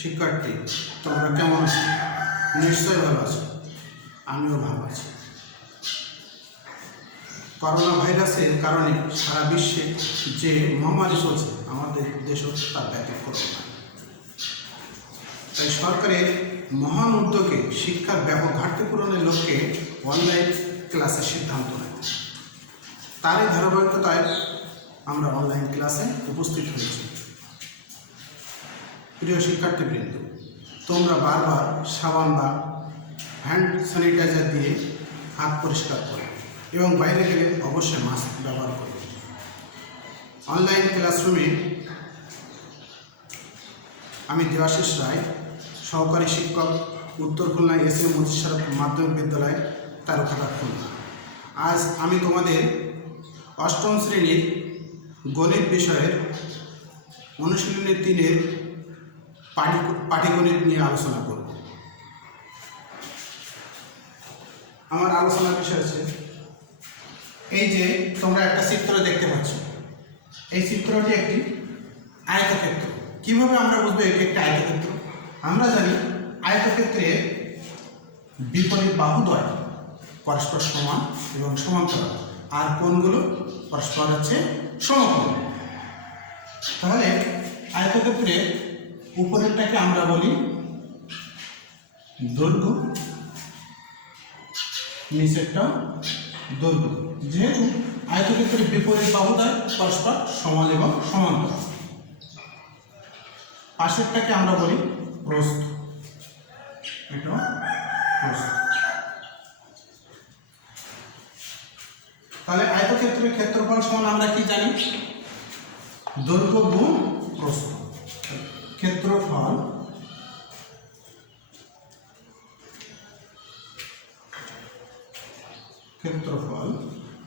শিক্ষার্থী, তোমরা কেমন আছো? নিশ্চয়ই ভালো আছো। আমিও ভালো আছি। করোনা ভাইরাসের কারণে সারা বিশ্বে যে মহামারী চলছে, আমাদের দেশও তার ব্যতিক্রম নয়। তাই সরকারের মহান উদ্যোগে শিক্ষার ব্যাপক ঘাটতি পূরণের লক্ষ্যে অনলাইন ক্লাসের সিদ্ধান্ত নেয়। তারই ধারাবাহিকতায় আমরা অনলাইন ক্লাসে উপস্থিত হয়েছি। প্রিয় শিক্ষার্থীবৃন্দ, তোমরা বারবার সাবান বা হ্যান্ড স্যানিটাইজার দিয়ে হাত পরিষ্কার করো এবং বাইরে গেলে অবশ্যই মাস্ক ব্যবহার করো। অনলাইন ক্লাসরুমে আমি দেবাশিস রায়, সহকারী শিক্ষক, উত্তর খুলনা এস.এম. মতিসার মাধ্যমিক বিদ্যালয়, তারকাটা খুলনা। আজ আমি তোমাদের অষ্টম শ্রেণীর গণিত বিষয়ের অনুশীলনী 3-এর পাটিগণিত নিয়ে আলোচনা করব। আমার আলোচনার বিষয় হচ্ছে, এই যে তোমরা একটা চিত্র দেখতে পাচ্ছ, এই চিত্রটি একটি আয়তক্ষেত্র। কিভাবে আমরা বুঝবো এটি একটি আয়তক্ষেত্র? আমরা জানি আয়তক্ষেত্রের বিপরীত বাহুদ্বয় পরস্পর সমান এবং সমান্তরাল, আর কোণগুলো পরস্পর হচ্ছে সমকোণ। তাহলে আয়তক্ষেত্রের উপরেরটাকে আমরা বলি দৈর্ঘ্য, নিচেরটা দৈর্ঘ্য। যেহেতু আয়তক্ষেত্রের বিপরীত বাহুদ্বয় পরস্পর সমান এবং সমান্তরাল, পাশেরটাকে আমরা বলি প্রস্থ। এটা প্রস্থ। তাহলে আয়তক্ষেত্রের ক্ষেত্রফল সমান আমরা কি জানি? দৈর্ঘ্য গুণ প্রস্থ। ক্ষেত্রফল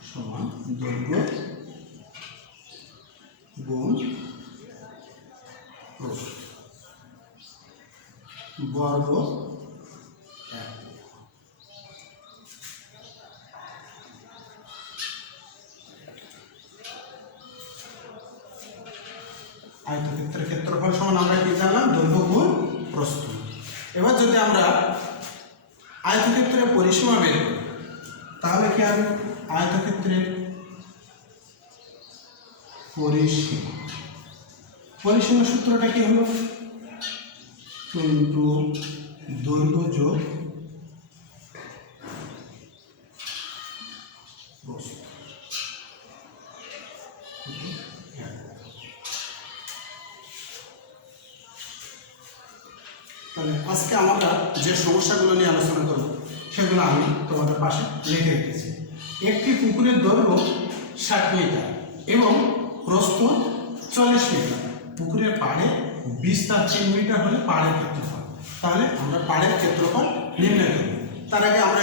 সমান দৈর্ঘ্য গুণ প্রস্থ বর্গ 1। আয়তক্ষেত্রের ক্ষেত্রফল সমান আমরা কি জানলাম? দৈর্ঘ্য গুণ প্রস্থ। এবার যদি আমরা আয়তক্ষেত্রের পরিসীমা বের করি, তাহলে কি হবে? আয়তক্ষেত্রের পরিসীমা সূত্রটা কি হলো? দৈর্ঘ্য যোগ প্রস্থ। তাহলে আজকে আমরা যে সমস্যাগুলো নিয়ে আলোচনা করব সেগুলো আমি তোমাদের পাশে লিখে রেখেছি। একটি পুকুরের দৈর্ঘ্য 60 মিটার এবং প্রস্থ 40 মিটার। পুকুরের পাড়ে বিস্তার 3 মিটার হলে পাড়ের ক্ষেত্রফল। তাহলে আমরা পাড়ের ক্ষেত্রফল নির্ণয় করব। তার আগে আমরা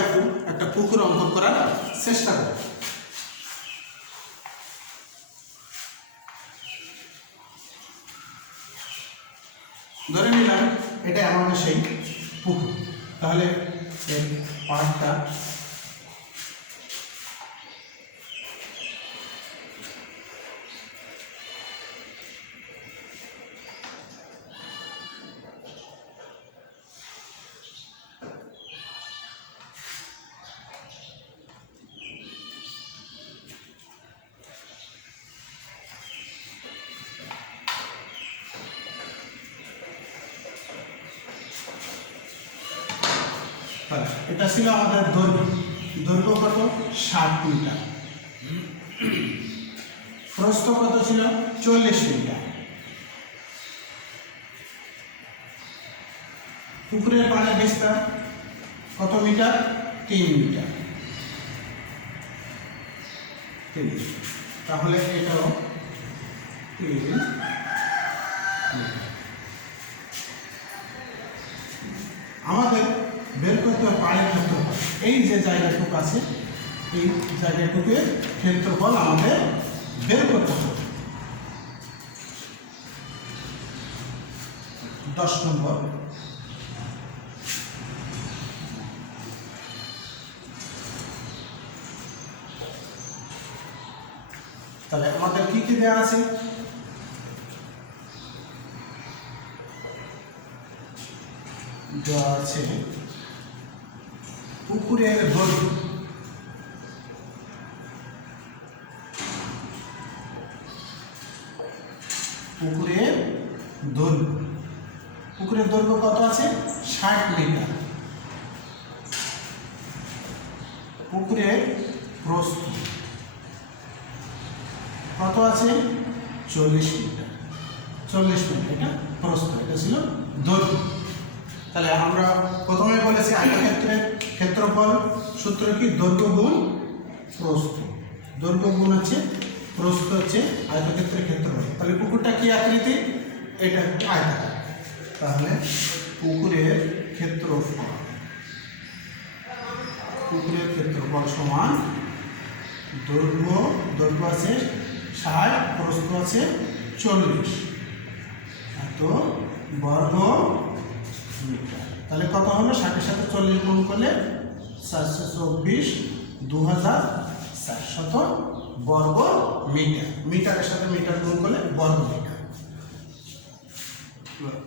একটা পুকুর অঙ্কন করার চেষ্টা করব। ধরে নিলাম এটা আমাদের সেই পুকুর। তাহলে এর পাড়টা এটা ছিল আমাদের দৈর্ঘ্য কত? 60 মিটার। প্রস্থ কত ছিল? 40 মিটার। পুকুরের পাড়ের বিস্তার কত মিটার? 3 মিটার। তাহলে এটাও 3 মিটার। আমাদের বের করতে হবে পাড়ের ক্ষেত্রফল। এই যে জায়গাটুকু আছে, এই জায়গাটুকুর ক্ষেত্রফল আমাদের বের করতে হবে। 10 নম্বর। তাহলে আমাদের কি কি দেওয়া আছে? দেওয়া আছে পুকুরের দৈর্ঘ্য, পুকুরের দৈর্ঘ্য কত আছে? 60 মিটার। পুকুরের প্রস্থ কত আছে? 40 মিটার। 40 মিটার এটা প্রস্থ, এটা ছিল দৈর্ঘ্য। তাহলে আমরা প্রথমে বলেছি আয়তক্ষেত্রের ক্ষেত্রফল সূত্র কি? দৈর্ঘ্য গুণ প্রস্থ। দৈর্ঘ্য গুণ হচ্ছে প্রস্থ হচ্ছে আয়তক্ষেত্রের ক্ষেত্রফল। তাহলে পুকুরটা কি আকৃতি? এটা আয়তাকার। তাহলে পুকুরের ক্ষেত্রফল সমান দৈর্ঘ্য আছে 60, প্রস্থ আছে 40 এত বর্গ মিটার। তাহলে কত হলো? 60-এর সাথে 40 গুণ করলে 424, 2400 বর্গ মিটার। মিটারের সাথে মিটার গুণ করলে বর্গ মিটার।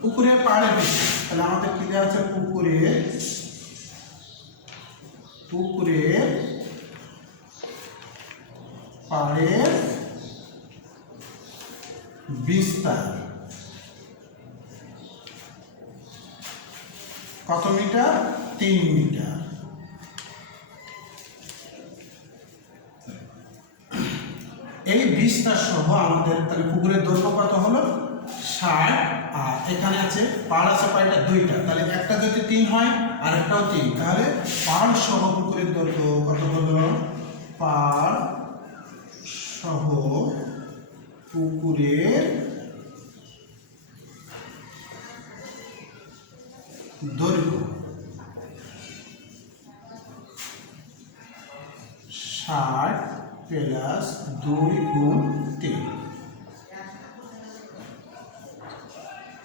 পুকুরের পাড়ের বিস্তার, তাহলে আমাদের কি দেওয়া আছে? পুকুরের পাড়ের বিস্তার কত মিটার? 3 মিটার। এই বিস্তার সহ আমাদের তাহলে পুকুরের দৈর্ঘ্য কত হলো? 60। আর এখানে আছে পাড় আছে কয়টা? 2টা। তাহলে একটা যদি 3 হয় আর একটাও 3, তাহলে পাড় সহ পুকুরের দৈর্ঘ্য কত হলো? পাড় সহ পুকুরের দৈর্ঘ্য 60 প্লাস 2 গুণ 3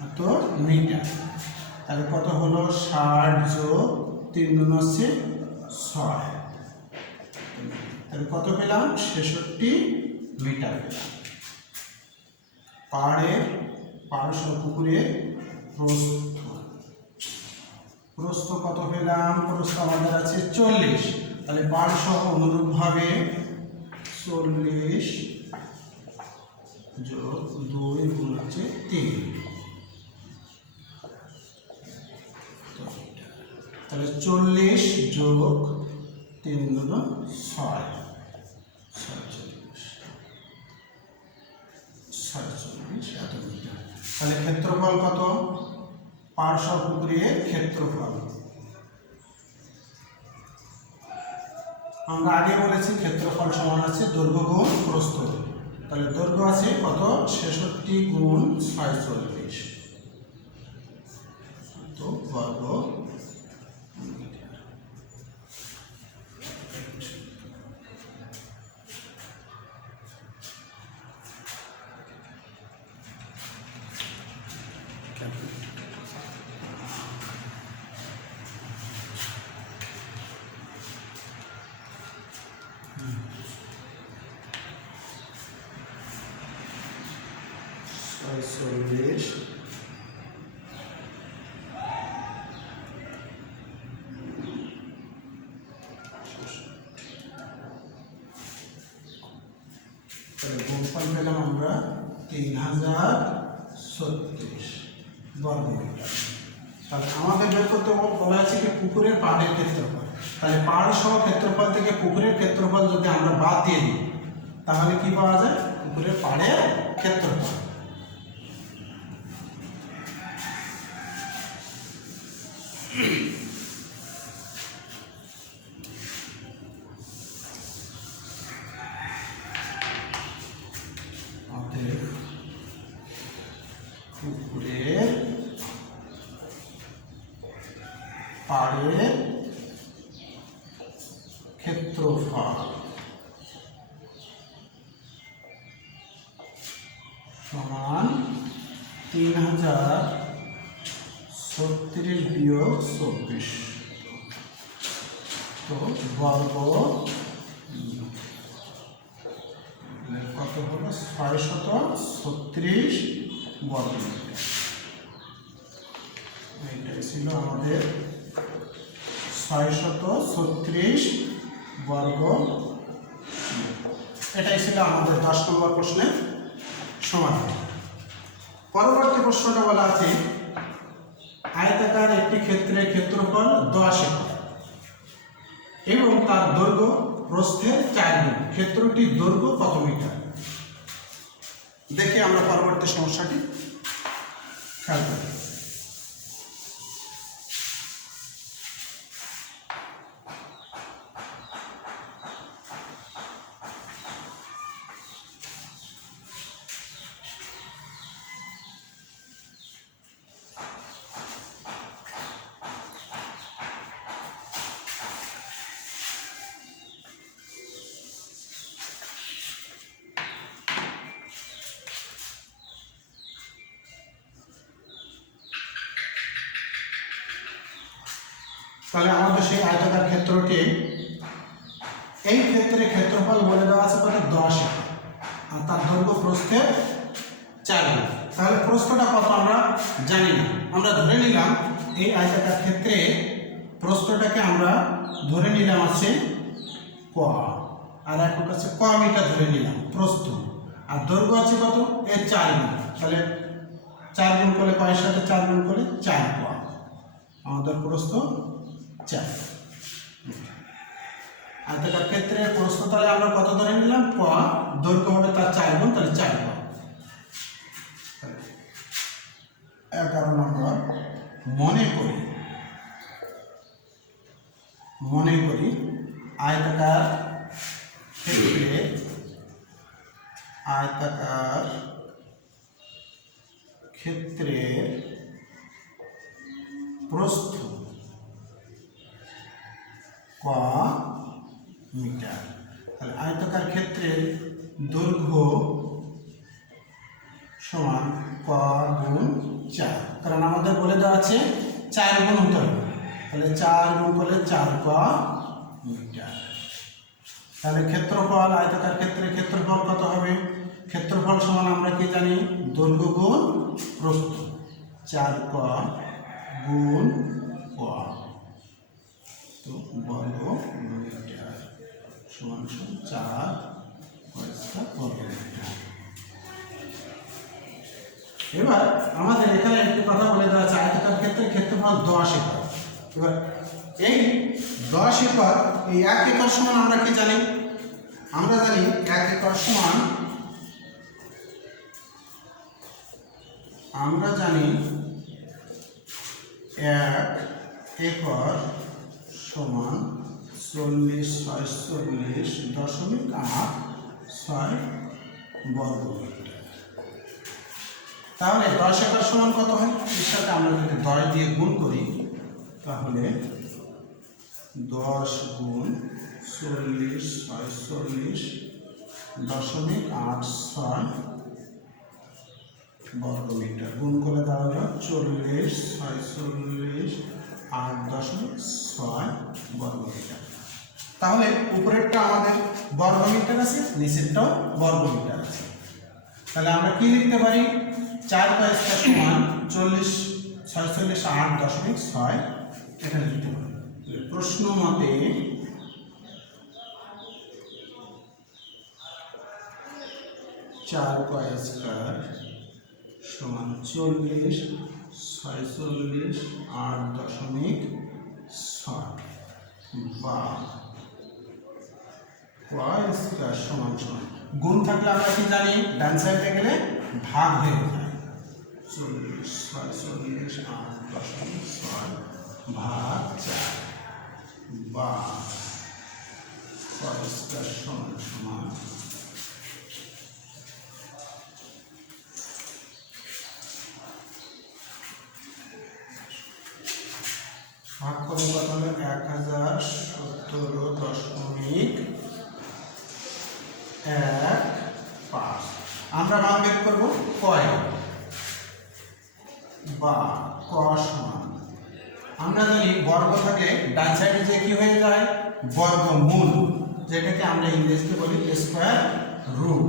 এত মিটার। তাহলে কত হলো? 60 যোগ 3 গুণ হচ্ছে 6। তাহলে কত পেলাম? 66 মিটার পেলাম। পাড় সহ পুকুরের প্রস্থ কত পেলাম? প্রস্থ আমাদের আছে 40। তাহলে পাড় সহ অনুরূপভাবে 40 যোগ 2 গুণ হচ্ছে 3। তাহলে 40 যোগ 3 গুণ 6, 46 এত মিটার। তাহলে ক্ষেত্রফল কত? পাড় সহ পুকুরের ক্ষেত্রফল আমরা আগে বলেছি ক্ষেত্রফল সমান আছে দৈর্ঘ্য গুণ প্রস্থ। তাহলে দৈর্ঘ্য আছে কত? 66 গুণ 46 তো বর্গ মিটার। চল্লিশ গুণফল পেলাম আমরা 3036 বর্গ মিটার। তাহলে আমাদের বের করতে বলা আছে কি পুকুরের পাড়ের ক্ষেত্রফল। তাহলে পাড় সহ ক্ষেত্রফল থেকে পুকুরের ক্ষেত্রফল যদি আমরা বাদ দিয়ে দিই তাহলে কি পাওয়া যায়? পুকুরের পাড়ের ক্ষেত্রফল। পুকুরের পাড়ের ক্ষেত্রফল সমান 3036 বিয়োগ 24 তো বর্গ কত হলো? 636 বর্গ মিটার। ছিল আমাদের 636 বর্গ। এটাই ছিল আমাদের 10 নম্বর প্রশ্নের সমাধান। পরবর্তী প্রশ্নটা বলা আছে আয়তাকার একটি ক্ষেত্রের ক্ষেত্রফল 10 একক এবং তার দৈর্ঘ্য প্রস্থের 4 গুণ। ক্ষেত্রটির দৈর্ঘ্য কত মিটার? দেখে আমরা পরবর্তী সমস্যাটি খেয়াল করি। তাহলে আমাদের সেই আয়তাকার ক্ষেত্রটি, এই ক্ষেত্রে ক্ষেত্রফল বলে দেওয়া আছে কত? 10 একক, আর তার দৈর্ঘ্য প্রস্থের 4 গুণ। তাহলে প্রস্থটা কত আমরা জানি না, আমরা ধরে নিলাম এই আয়তাকার ক্ষেত্রে প্রস্থটাকে আমরা ধরে নিলাম আছে ক, আর একক আছে ক মিটার ধরে নিলাম প্রস্থ, আর দৈর্ঘ্য আছে কত? এর 4 গুণ। তাহলে 4 গুণ করলে কয়ের সাথে 4 গুণ করলে 4 ক, আমাদের প্রস্থ 4। আয়তাকার ক্ষেত্রে প্রস্থ তাহলে আমরা কত ধরে নিলাম? ক, দৈর্ঘ্য হবে তার 4 গুণ, তাহলে 4 ক। 11 নম্বর, মনে করি আয়তাকার ক্ষেত্রের প্রস্থ ক মিটার। তাহলে আয়তাকার ক্ষেত্রের দৈর্ঘ্য সমান ক গুণ 4, কারণ আমাদের বলে দেওয়া আছে 4 গুণ হতে হবে। তাহলে 4 গুণ করলে 4 ক মিটার। তাহলে ক্ষেত্রফল, আয়তাকার ক্ষেত্রের ক্ষেত্রফল কত হবে? ক্ষেত্রফল সমান আমরা কি জানি? দৈর্ঘ্য গুণ প্রস্থ, 4 ক গুণ ক, তো বর্গ মিটার সমান 4 বর্গ মিটার। এবার আমাদের এখানে একটি কথা বলে দেওয়া আছে আয়তাকার ক্ষেত্রে ক্ষেত্রফল 10 একক। এবার এই 10 একক, এই 1 একর সমান আমরা কি জানি? আমরা জানি 1 একর সমান, আমরা জানি 1 একর সমান 40.8 বর্গ মিটার। তাহলে 10 একর সমান কত হয়? এর সাথে আমরা যদি 10 দিয়ে গুণ করি তাহলে 10 গুণ 40.8 বর্গ মিটার, গুণ করলে দাঁড়ালো 40.8 বর্গ মিটার। তাহলে উপরেরটা আমাদের বর্গ মিটার আছে, নিচেরটাও বর্গ মিটার আছে। তাহলে আমরা কি লিখতে পারি? 4 ক স্কয়ার সমান 46.8.6 এটা লিখতে পারি। প্রশ্ন মতে 4 ক স্কয়ার সমান 40.8.6 বা ক স্কয়ার সমান গুণ থাকলে আমরা কি জানি? ডান সাইডে গেলে ভাগ হয়ে যায়। 40.8.6 ভাগ 4 বা ক স্কয়ার সমান ভাগ করে কত হলো? 1017.15। আমরা মান বের করবো কয় বা ক সমান, আমরা জানি বর্গ থাকলে ডান সাইডে যে কি হয়ে যায়? বর্গমূল, যেটাকে আমরা ইংরেজিতে বলি স্কয়ার রুট।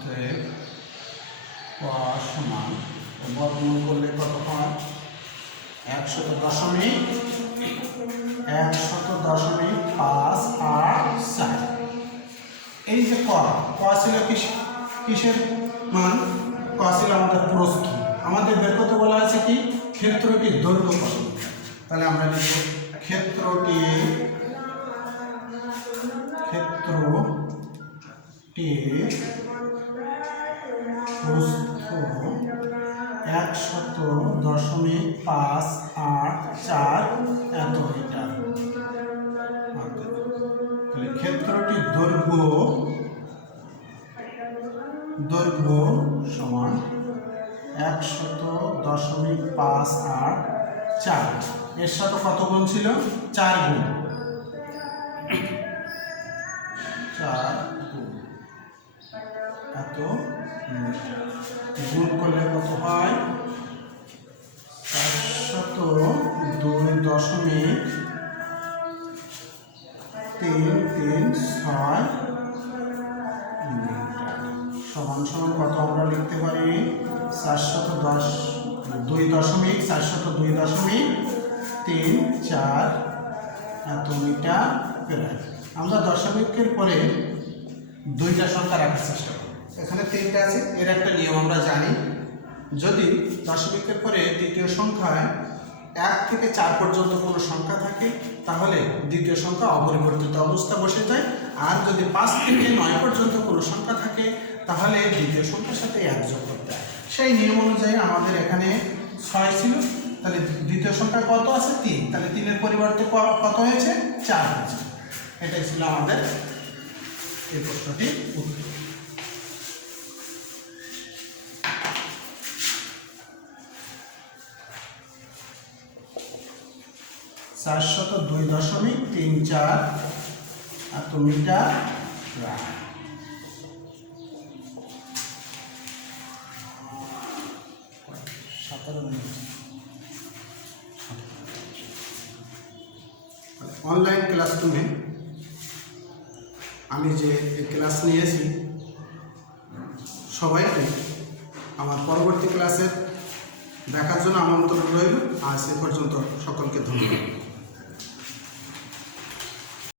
অতএব ক সমান বর্গমূল করলে কত হয় 100.584। এই যে ক ছিল কিসের মান? ক ছিল আমাদের প্রস্থ। আমাদের বের করতে বলা আছে কি ক্ষেত্রটির দৈর্ঘ্য কত। তাহলে আমরা লিখব ক্ষেত্রটির প্রস্থ 100.584 এত মিটার। তাহলে ক্ষেত্রটির দৈর্ঘ্য সমান 100.584। এর সাথে কত গুণ ছিল? 4 গুণ। 4 গুণ এত গুণ করলে কত হয় 402.336 সমান সমান কত আমরা লিখতে পারি 402.34 এত মিটার প্রায়। আমরা দশমিকের পরে দুইটা সংখ্যা রাখার চেষ্টা করি। এখানে 3টা আছে। এর একটা নিয়ম আমরা জানি, যদি দশমিকের পরে তৃতীয় সংখ্যায় 1 থেকে 4 পর্যন্ত কোনো সংখ্যা থাকে তাহলে দ্বিতীয় সংখ্যা অপরিবর্তিত অবস্থা বসে যায়। আর যদি 5 থেকে 9 পর্যন্ত কোনো সংখ্যা থাকে তাহলে দ্বিতীয় সংখ্যার সাথে 1 যোগ করতে হয়। সেই নিয়ম অনুযায়ী আমাদের এখানে 6 ছিল, তাহলে দ্বিতীয় সংখ্যা কত আছে 3, তাহলে 3-এর পরিবর্তে কত হয়েছে 4 হয়েছে। এটাই ছিল আমাদের এই প্রশ্নটির উত্তর। চারশত 2.34 এত মিটার প্রায়। অনলাইন ক্লাসরুমে আমি যে ক্লাস নিয়েছি সবাইকে আমার পরবর্তী ক্লাসের দেখার জন্য আমন্ত্রণ রইল। আজ এ পর্যন্ত সকলকে ধন্যবাদ।